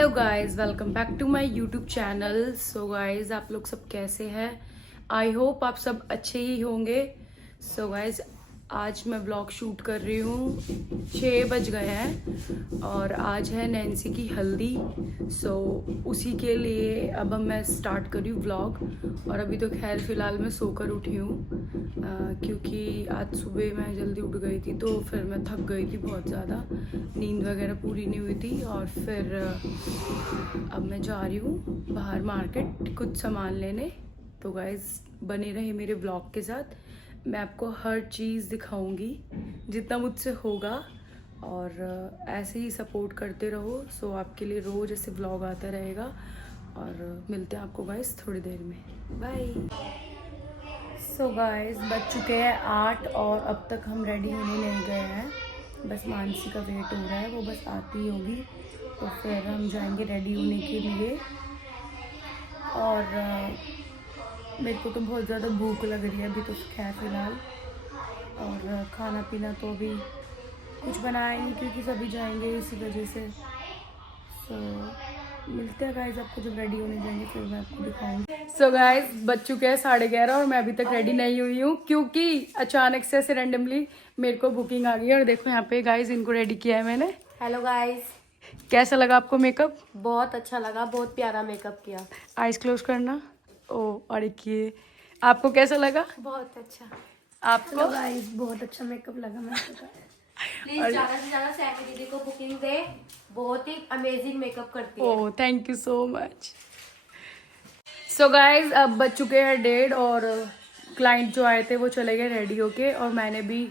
Hello guys, welcome back to my YouTube channel. So guys, आप लोग सब कैसे हैं? आई होप आप सब अच्छे ही होंगे। सो गाइस, आज मैं व्लॉग शूट कर रही हूँ। 6 बज गए हैं और आज है नैन्सी की हल्दी। सो उसी के लिए अब मैं स्टार्ट कर रही हूँ व्लॉग। और अभी तो खैर फिलहाल मैं सोकर उठी हूँ क्योंकि आज सुबह मैं जल्दी उठ गई थी, तो फिर मैं थक गई थी बहुत ज़्यादा, नींद वगैरह पूरी नहीं हुई थी। और फिर अब मैं जा रही हूँ बाहर मार्केट कुछ सामान लेने। तो गाइज बने रहे मेरे ब्लॉग के साथ, मैं आपको हर चीज़ दिखाऊंगी जितना मुझसे होगा, और ऐसे ही सपोर्ट करते रहो। सो आपके लिए रोज़ ऐसे ब्लॉग आता रहेगा और मिलते हैं आपको गाइज थोड़ी देर में। बाय। सो गाइज बज चुके हैं 8 और अब तक हम रेडी होने नहीं गए हैं। बस मानसी का वेट हो रहा है, वो बस आती ही होगी तो फिर हम जाएंगे रेडी होने के लिए। और मेरे को तो बहुत ज़्यादा भूख लग रही है अभी तो खैर फिलहाल। और खाना पीना तो अभी कुछ बनाया नहीं क्योंकि सभी जाएंगे इसी वजह से। सो मिलते हैं गाइज आपको जब रेडी होने जाएंगे, फिर मैं आपको दिखाऊंगी। सो गाइज बज चुके हैं 11:30 और मैं अभी तक रेडी नहीं हुई हूँ क्योंकि अचानक से ऐसे रैंडमली मेरे को बुकिंग आ गई है। और देखो यहाँ पे गाइज इनको रेडी किया है मैंने। हेलो गाइस, कैसा लगा आपको मेकअप? बहुत अच्छा लगा, बहुत प्यारा मेकअप किया। आइज क्लोज करना। ओ और एक ये, आपको कैसा लगा? बहुत अच्छा। आपको? गाइस बहुत अच्छा मेकअप लगा मेरे को। प्लीज ज्यादा से ज्यादा सैमी दीदी को बुकिंग दे, बहुत ही अमेजिंग मेकअप करती है। Oh thank you so much. So guys अब बज चुके हैं 1:30 और क्लाइंट जो आए थे वो चले गए रेडी होके, और मैंने भी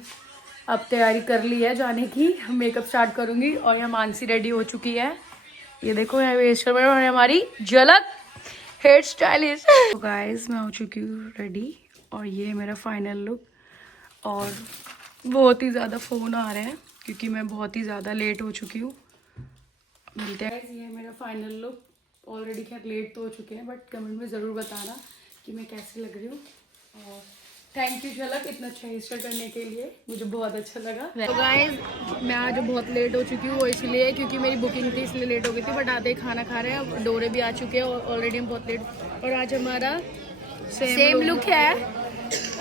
अब तैयारी कर ली है जाने की। मेकअप स्टार्ट करूंगी। और यहाँ मानसी रेडी हो चुकी है, ये देखो यहाँ वेस्टर में, और हमारी झलक हेयर स्टाइलिस्ट। तो गाइज मैं हो चुकी हूँ रेडी और ये है मेरा फाइनल लुक। और बहुत ही ज़्यादा फ़ोन आ रहे हैं क्योंकि मैं बहुत ही ज़्यादा लेट हो चुकी हूँ। मिलते हैं। ये है मेरा फाइनल लुक। ऑलरेडी खैर लेट तो हो चुके हैं, बट कमेंट में ज़रूर बताना कि मैं कैसी लग रही हूँ। और थैंक यू झलक इतना अच्छा हेयर स्टाइल करने के लिए, मुझे बहुत अच्छा लगा। तो गाइज मैं आज बहुत लेट हो चुकी हूँ, वो इसलिए क्योंकि मेरी बुकिंग थी इसलिए लेट हो गई थी। बट आते ही खाना खा रहे हैं, डोरे भी आ चुके हैं और ऑलरेडी हम बहुत लेट। और आज हमारा सेम लुक है,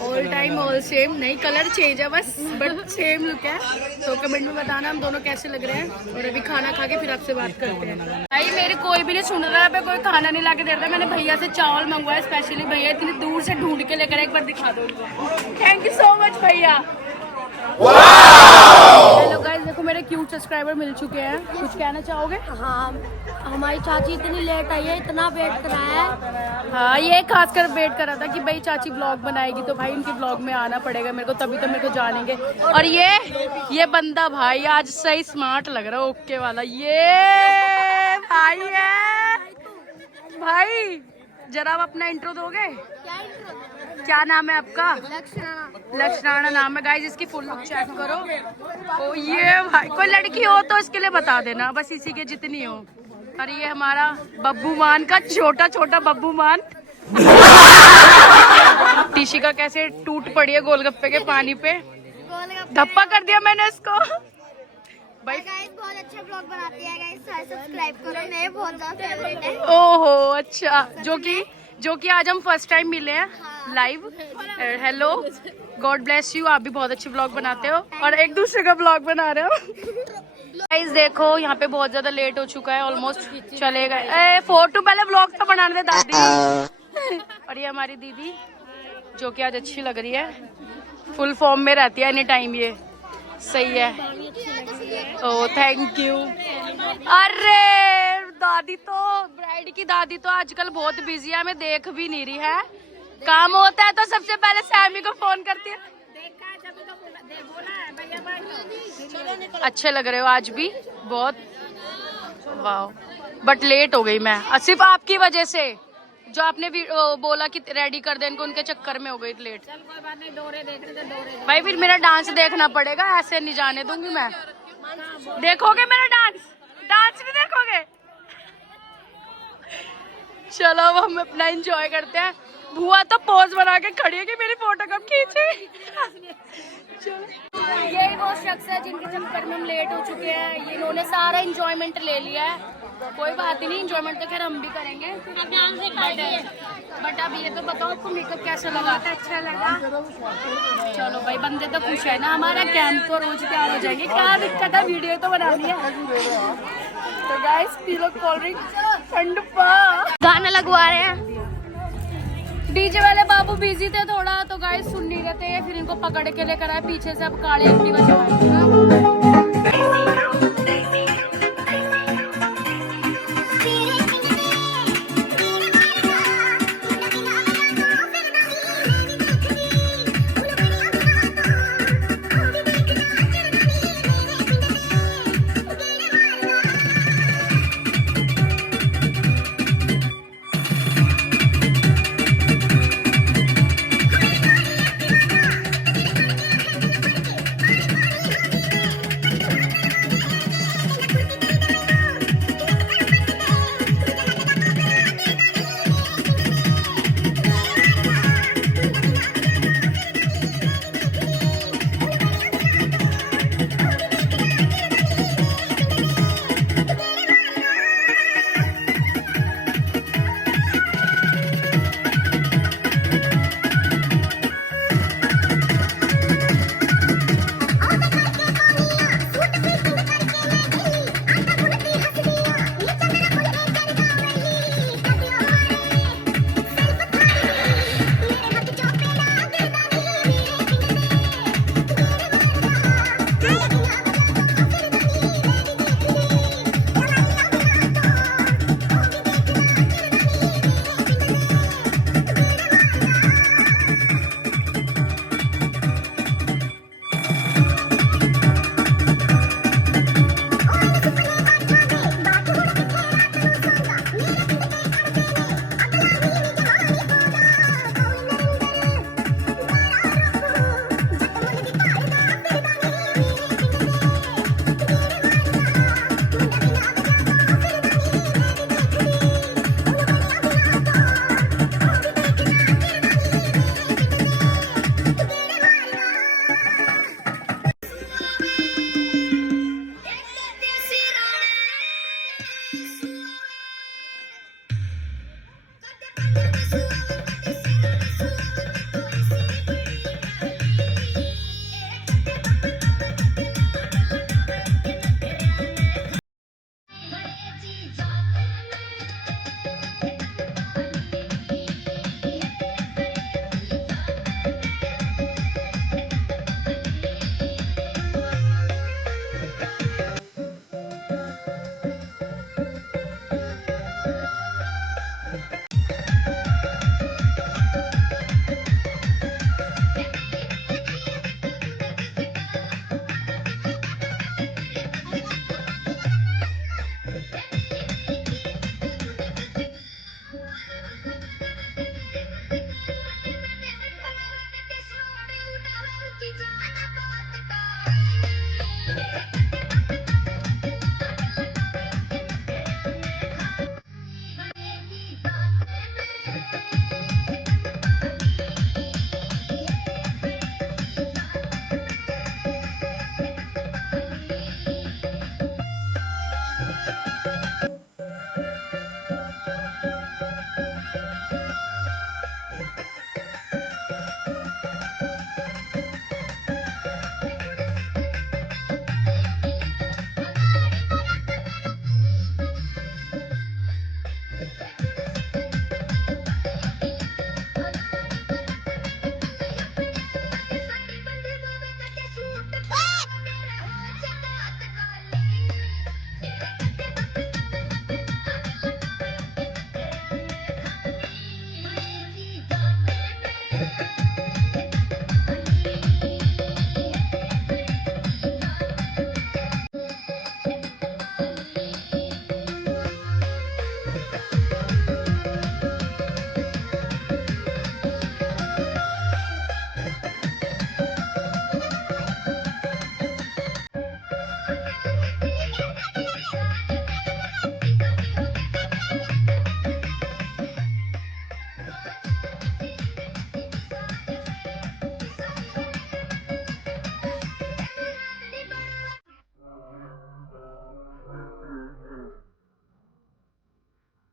ऑल टाइम ऑल सेम, नहीं कलर चेंज है बस, बट सेम लुक है। तो कमेंट में बताना हम दोनों कैसे लग रहे हैं। और अभी खाना खा के फिर आपसे बात करते हैं। भाई मेरे कोई भी नहीं सुन रहा है, कोई खाना नहीं ला के दे रहा है। मैंने भैया से चावल मंगवाया स्पेशली, भैया इतनी दूर से ढूंढ के लेकर, एक बार दिखा दो उनको। थैंक यू सो मच भैया। हेलो गाइस, देखो मेरे क्यूट सब्सक्राइबर मिल चुके हैं, कुछ कहना चाहोगे? हाँ, हमारी चाची इतनी लेट आई है, इतना वेट कराया है। हाँ ये खासकर वेट करा था कि भाई चाची ब्लॉग बनाएगी तो भाई उनके ब्लॉग में आना पड़ेगा मेरे को, तभी तो मेरे को जानेंगे। और ये बंदा भाई आज सही स्मार्ट लग रहा है, ओके वाला। ये भाई है भाई, जरा आप अपना इंट्रो दोगे? क्या नाम है आपका? लक्ष्मणा नाम है गाइस। इसकी फुल लुक चेक करो। ओ ये भाई, कोई लड़की हो तो इसके लिए बता देना, बस इसी के जितनी हो। और ये हमारा बब्बू मान का छोटा छोटा बब्बू मान। टीशी का कैसे टूट पड़ी है गोलगप्पे के पानी पे, धप्पा कर दिया मैंने इसको। भाई गाइस बहुत अच्छा ब्लॉग बनाती है गाइस, सब्सक्राइब करो, मेरे बहुत ज्यादा फेवरेट है। ओहो अच्छा, जो कि आज हम फर्स्ट टाइम मिले हैं live. Hello, God bless you, आप भी बहुत अच्छे ब्लॉग बनाते हो और एक दूसरे का ब्लॉग बना रहे हो। गाइस देखो यहाँ पे बहुत ज्यादा लेट हो चुका है, ऑलमोस्ट चले गए। फोटो पहले ब्लॉग तो बनाने दे दादी। और ये हमारी दीदी जो कि आज अच्छी लग रही है, फुल फॉर्म में रहती है एनी टाइम, ये सही है। Oh thank you. अरे दादी तो, ब्राइड की दादी तो आजकल बहुत बिजी है, हमें देख भी नहीं रही है। काम होता है तो सबसे पहले सैमी को फोन करती है। अच्छे लग रहे हो आज भी बहुत, वाह। बट लेट हो गई मैं, सिर्फ आपकी वजह से। जो आपने बोला कि रेडी कर दे इनको, उनके चक्कर में हो गई लेट। चल कोई बात नहीं, डोरे देखने दे। भाई फिर मेरा डांस देखना पड़ेगा, ऐसे नहीं जाने दूंगी मैं। देखोगे मेरा डांस? डांस भी देखोगे? चलो अब हम अपना एंजॉय करते हैं। बुआ तो पोज बना के खड़ी है कि मेरी फोटो कब खींचे। यही वो शख्स है जिनके चक्कर में हम लेट हो चुके हैं। इन्होंने सारा एंजॉयमेंट ले लिया है कोई बात ही नहीं, इंजॉयमेंट तो खैर हम भी करेंगे। बट अब ये तो बताओ आपको मेकअप कैसा लगा? अच्छा लगा। चलो भाई, बंदे तो खुश है ना हमारा, कैंप को रोज तैयार हो जाएंगे। क्या दिक्कत है, वीडियो तो बनानी है। तो guys P low cold drink ठंड पा। गाना लगवा रहे हैं। डीजे वाले बाबू बिजी थे थोड़ा, तो गाइस सुन नहीं रहे थे, फिर इनको पकड़ के लेकर आए पीछे से। अब काले एक्टिवा चलाए।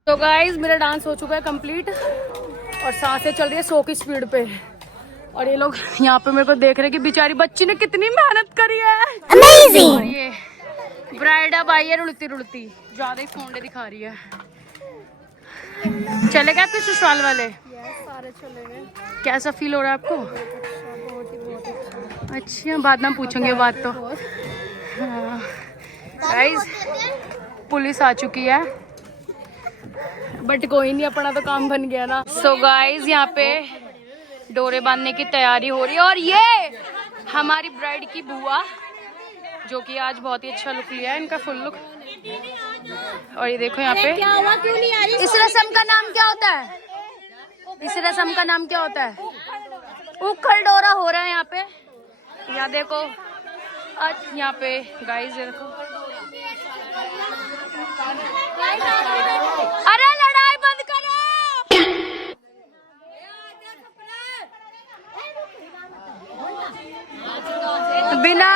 तो गाइज मेरा डांस हो चुका है कंप्लीट और सांसें चल रही है 100 की स्पीड पे। और ये लोग यहाँ पे मेरे को देख रहे हैं कि बेचारी बच्ची ने कितनी मेहनत करी है। Amazing! और ये ब्राइड अब आई है रुड़ती रुड़ती, ज्यादा ही फोंडे दिखा रही है। चले गए आपके ससुराल वाले? सारे चले गए। कैसा फील हो रहा है आपको? अच्छा, बाद में पूछेंगे बात तो। हाँ गाइस, पुलिस आ चुकी है बट कोई नहीं, अपना तो काम बन गया ना। सो गाइस, यहाँ पे डोरे बांधने की तैयारी हो रही है और ये हमारी ब्राइड की बुआ जो कि आज बहुत ही अच्छा लुक लिया है, इनका फुल लुक। और ये देखो यहाँ पे क्या हुआ, क्यों नहीं आ रही? इस रस्म का नाम क्या होता है? इस रस्म का नाम क्या होता है? उखल डोरा हो रहा है यहाँ पे। यहाँ देखो, आज यहाँ पे गाइस देखो, अरे लड़ाई बंद करो। बिना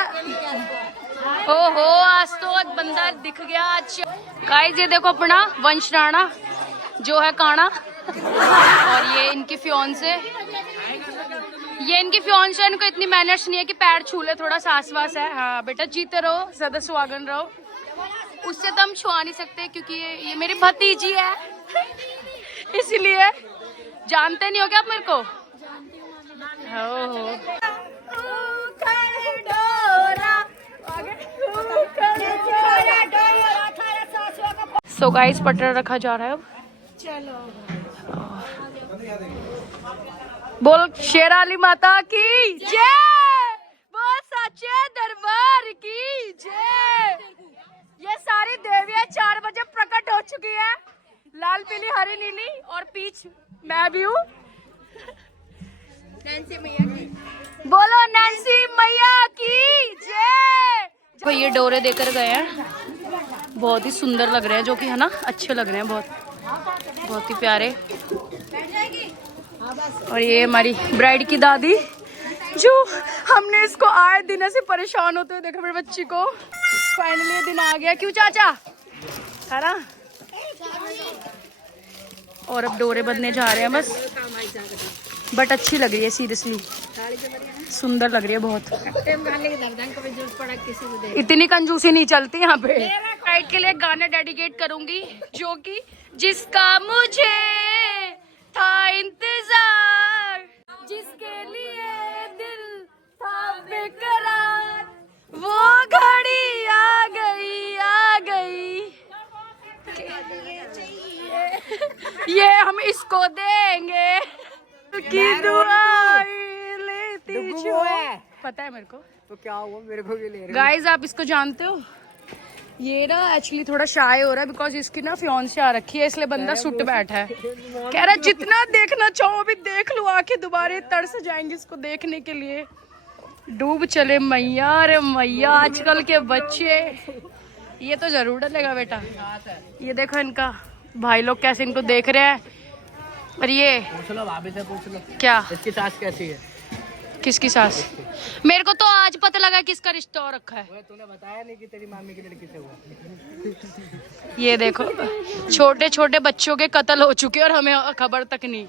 ओहो, आज तो बंदा दिख गया आज। गाइस ये देखो अपना वंश राणा जो है काना, और ये इनकी फियोंसे, ये इनकी फियोंसे। इनको इतनी मैनर्स नहीं है कि पैर छू ले, थोड़ा सास वास है। हाँ बेटा, जीते रहो, सदा सुहागन रहो। उससे तो हम छुआ नहीं सकते क्योंकि ये मेरी भतीजी है इसलिए। जानते नहीं हो क्या आप मेरे को? सो गाइस, पटरा रखा जा रहा है अब। चलो बोल शेराली माता की जय, बोल सच्चे दरबार की जय। ये सारी देवियां 4 बजे प्रकट हो चुकी है, लाल पीली हरी नीली, और पीछ मैं भी हूँ। बोलो नैन्सी मैया की जय। तो ये डोरे देकर गए हैं, बहुत ही सुंदर लग रहे हैं, जो कि है ना, अच्छे लग रहे हैं, बहुत ही प्यारे। और ये हमारी ब्राइड की दादी, जो हमने इसको आए दिन से परेशान होते हुए देखा, मेरी बच्ची को। फाइनली ये दिन आ गया, क्यों चाचा, है ना? और अब डोरे बंधने जा रहे हैं बस, बट अच्छी लग रही है, सीरियसली सुंदर लग रही है बहुत। इतनी कंजूसी नहीं चलती यहाँ पे। ब्राइड के लिए गाना डेडिकेट करूंगी, जो कि जिसका मुझे था इंतजार, जिसके लिए दिल था बेकरार, वो घड़ी आ गई, आ गई। ये हम इसको देंगे की दुआ लेती छो। पता है मेरे को तो क्या हुआ, मेरे को भी ले रहे। गाइस आप इसको जानते हो? ये ना एक्चुअली थोड़ा शाय हो रहा है बिकॉज इसकी ना फियांसे आ रखी है, इसलिए बंदा सुट बैठा है। कह रहा जितना देखना चाहो भी देख लो, आंखें दोबारा तरस जाएंगी इसको देखने के लिए। डूब चले मैया, अरे मैया, आजकल के बच्चे, ये तो जरूर डलेगा बेटा। ये देखो इनका भाई लोग कैसे इनको देख रहे हैं। और ये पूछ लो भाभी से, पूछ लो क्या इसकी सास कैसी है। किसकी सास? मेरे को तो आज पता लगा किसका रिश्ता हो रखा है। तूने बताया नहीं कि तेरी मामी की लड़की से हुआ। ये देखो, छोटे छोटे बच्चों के कत्ल हो चुके और हमें खबर तक नहीं।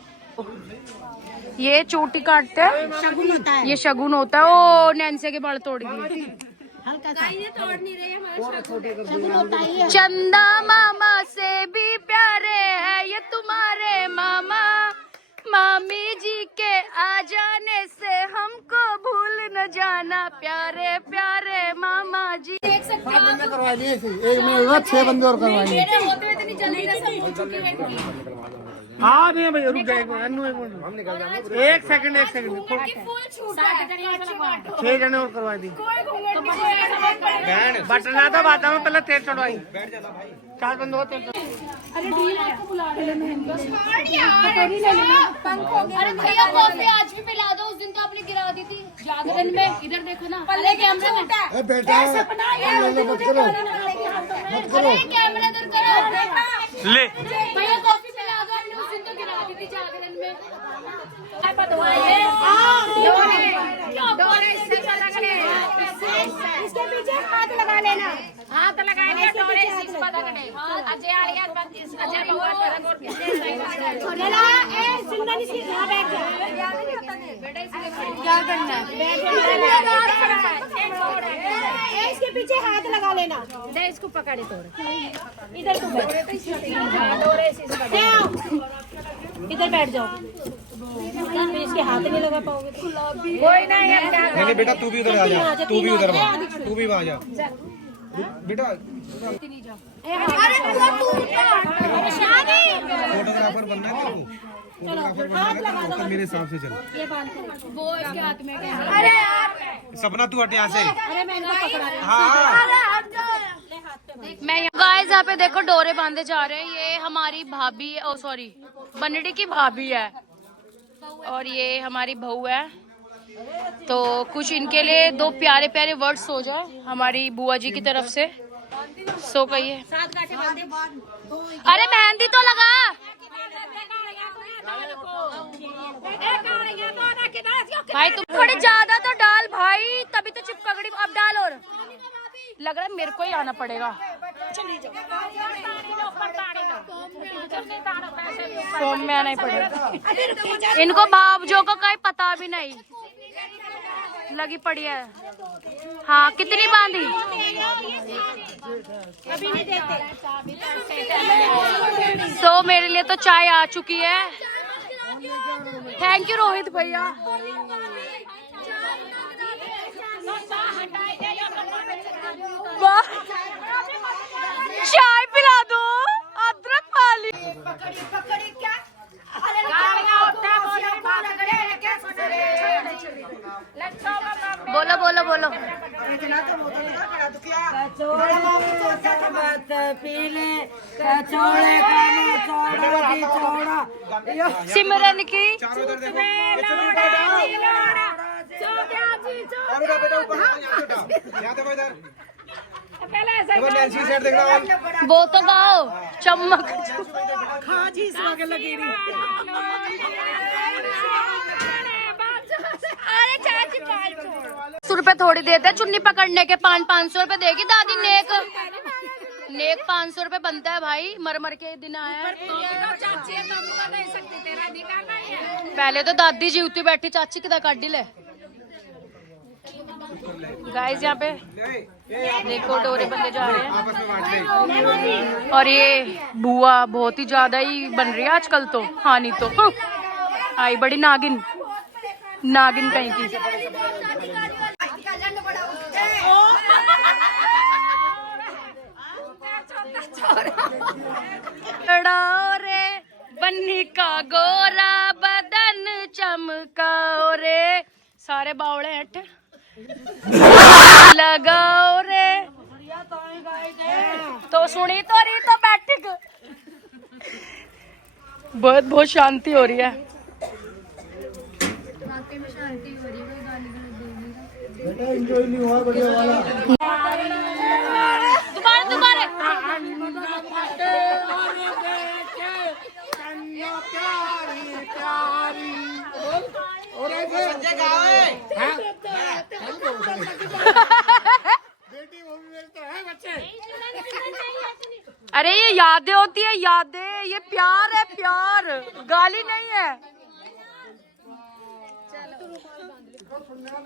ये चोटी काटते हैं, ये शगुन होता है। ओ नैन्सी के बाल तोड़ दिए। चंदा मामा से भी प्यारे है ये तुम्हारे मामा, मामी जी के आ जाने से हमको भूल न जाना, प्यारे प्यारे मामा जी। देख सकते हो करवा दिए, एक में 6 बंदे और करवा दिए। हाँ नहीं भैया, रुक जाए एक सेकंड, 6 जने और करवा दी। बटना तो बात में पहले तेल चढ़वाई, 4 बंदे और तेल। अरे भैया कॉफी आज भी पिला दो, उस दिन तो आपने गिरा दी थी जागरण में। इधर देखो ना, पल्ले कैमरे में बेटा कैमरा इधर करो। ले भैया कॉफी पिला दो, आपने उस दिन तो गिरा दी थी जागरण में। इसके पीछे हाथ लगा लेना, हाथ लगाने डोरे अजय क्या करना है? इसके पीछे हाथ लगा लेना। दे इसको पकड़े तोड़। इधर तू बैठ। इधर बैठ जाओ। इसके हाथ नहीं लगा पाओगे तो। कोई नहीं है। नहीं बेटा तू भी उधर आ जा, तू भी उधर आ, तू भी आ जा बेटा। फोटोग्राफर बनना है तेरे को, फोटोग्राफर बनना है तो मेरे हिसाब से चल। वो इसके हाथ में क्या है? अरे यार सपना तू हट यहाँ से। अरे मैं इनको पकड़ा रही हूँ। हाँ मैं गाइस यहाँ पे देखो डोरे बांधे जा रहे हैं। ये हमारी भाभी है, ओ सॉरी बनड़ी की भाभी है और ये हमारी बहू है। तो कुछ इनके लिए दो प्यारे प्यारे वर्ड्स हो जाए हमारी बुआ जी की तरफ से। सो कहिए। अरे मेहंदी तो लगा। भाई तुम थोड़ी ज्यादा तो डाल भाई, तभी तो चिपकड़ी। अब डाल और लग रहा है मेरे को ही आना पड़ेगा। फॉर्म में आना ही पड़ेगा। इनको भावजों का कहीं पता भी नहीं, लगी पड़ी है। हाँ कितनी बांधी? सो मेरे लिए तो चाय आ चुकी है। थैंक यू रोहित भैया। चाय पिला दो अदरक वाली। बोलो बोलो बोलो। सिमरन की वो तो गाओ चमक। ₹500 थोड़ी देते हैं चुन्नी पकड़ने के। 500 रुपए देगी दादी। नेक 500 रुपए बनता है भाई। मर मर के दिन आया है। पहले तो दादी जीवती बैठी, चाची किधर काटी ले। गाइस यहाँ पे देखो डोरे बंधे जा रहे हैं। और ये बुआ बहुत ही ज्यादा ही बन रही है आजकल तो। हाँ नहीं तो आई बड़ी नागिन, नागिन कहीं की। रे बन्नी का गोरा बदन चमकाओ रे। सारे बावड़े हट लगाओ रे। तो सुनी तो रही तो बैठक। बहुत बहुत शांति हो रही है। दोबारा दोबारा। अरे ये यादें होती है, यादें। ये प्यार है, प्यार, गाली नहीं है।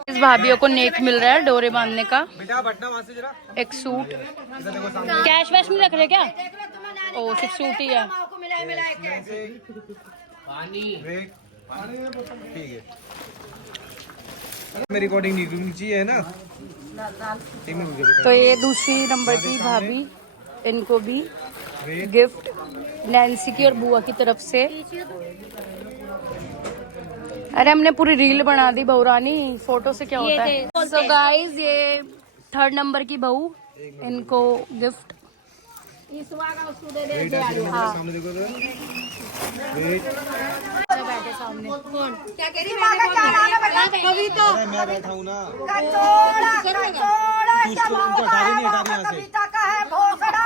इस भाभीियों को नेक मिल रहा है डोरे बांधने का। एक सूट। कैश वैश नहीं रख रहे क्या? ओ सिर्फ सूट ही है। ठीक है मेरी रिकॉर्डिंग नहीं चाहिए है ना। तो ये दूसरी नंबर की भाभी, इनको भी गिफ्ट नैन्सी की और बुआ की तरफ से। अरे हमने पूरी रील बना दी बहुरानी। फोटो से क्या होता है। सो गाइस ये 3rd नंबर की बहू, इनको गिफ्ट। हाँ बैठे सामने। क्या कह रही है? कविता मैं बैठा हूँ ना। कविता का है भोसड़ा।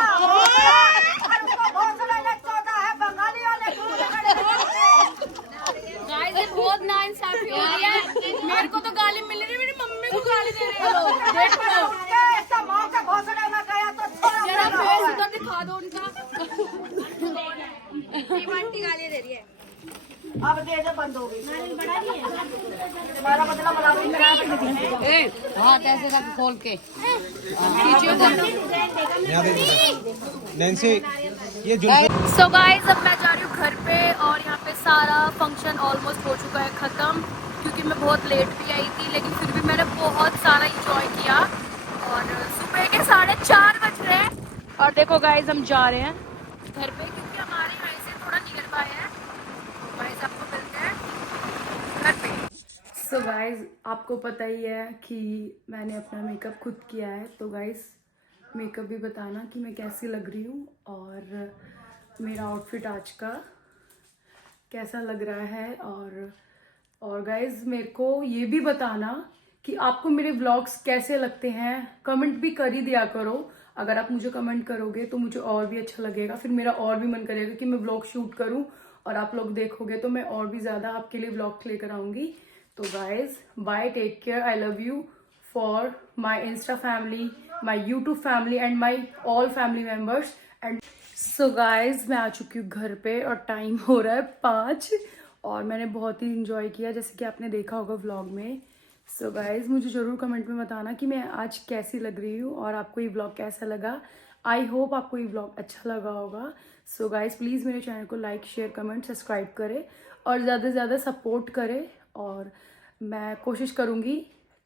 बहुत नाइंसाफी हो रही है। मेरे को तो गाली मिल रही है, मेरी मम्मी को गाली दे रहे हैं लोग। जरा फेस उधर दिखा दो उनका। अब दे दे, बंद हो गई। तुम्हारा बदला बराबरी करा के दे। हाथ ऐसे करके खोल के नैन्सी ये सो गाइस, अब मैं जा रही हूँ घर पे और यहाँ पे सारा फंक्शन ऑलमोस्ट हो चुका है ख़त्म, क्योंकि मैं बहुत लेट भी आई थी, लेकिन फिर भी मैंने बहुत सारा इंजॉय किया। और सुबह के 4:30 बज रहे हैं और देखो गाइस, हम जा रहे हैं घर पे, क्योंकि हमारे यहाँ से थोड़ा नियर बाय है। गाइस, आपको मिलते हैं घर पे। सो गाइस, आपको पता ही है कि मैंने अपना मेकअप खुद किया है, तो गाइस मेकअप भी बताना कि मैं कैसी लग रही हूँ और मेरा आउटफिट आज का कैसा लग रहा है। और गाइज, मेरे को ये भी बताना कि आपको मेरे व्लॉग्स कैसे लगते हैं, कमेंट भी कर ही दिया करो। अगर आप मुझे कमेंट करोगे तो मुझे और भी अच्छा लगेगा, फिर मेरा और भी मन करेगा कि मैं व्लॉग शूट करूं और आप लोग देखोगे तो मैं और भी ज़्यादा आपके लिए व्लॉग्स लेकर आऊँगी। तो guys, bye, take care, I love you for my insta family, my YouTube family and my all family members. And so guys, मैं आ चुकी हूँ घर पे और टाइम हो रहा है 5 और मैंने बहुत ही इंजॉय किया, जैसे कि आपने देखा होगा व्लॉग में। सो गाइज, मुझे ज़रूर कमेंट में बताना कि मैं आज कैसी लग रही हूँ और आपको ये व्लॉग कैसा लगा। आई होप आपको ये व्लॉग अच्छा लगा होगा। सो गाइज, प्लीज़ मेरे चैनल को लाइक, शेयर, कमेंट, सब्सक्राइब करें और ज़्यादा से ज़्यादा सपोर्ट करें। और मैं कोशिश करूँगी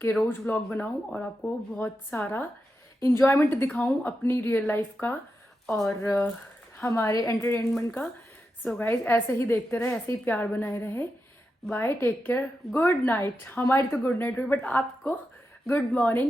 कि रोज़ व्लॉग बनाऊँ और आपको बहुत सारा इंजॉयमेंट दिखाऊँ अपनी रियल लाइफ का और हमारे एंटरटेनमेंट का। सो गाइज, ऐसे ही देखते रहे, ऐसे ही प्यार बनाए रहे। Bye, take care, good night. हमारी तो गुड नाइट हुई, बट आपको गुड मॉर्निंग।